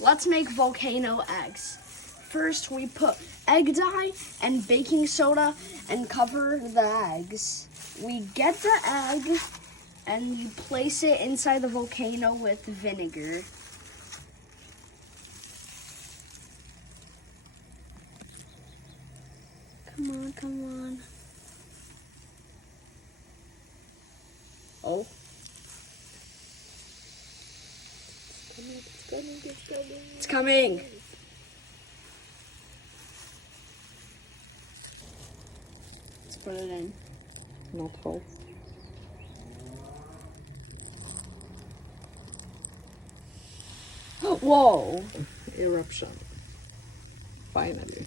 Let's make volcano eggs. First, we put egg dye and baking soda and cover the eggs. We get the egg and you place it inside the volcano with vinegar. Come on, come on. Oh. It's coming. Let's put it in. Not hot. Whoa. Eruption. Finally.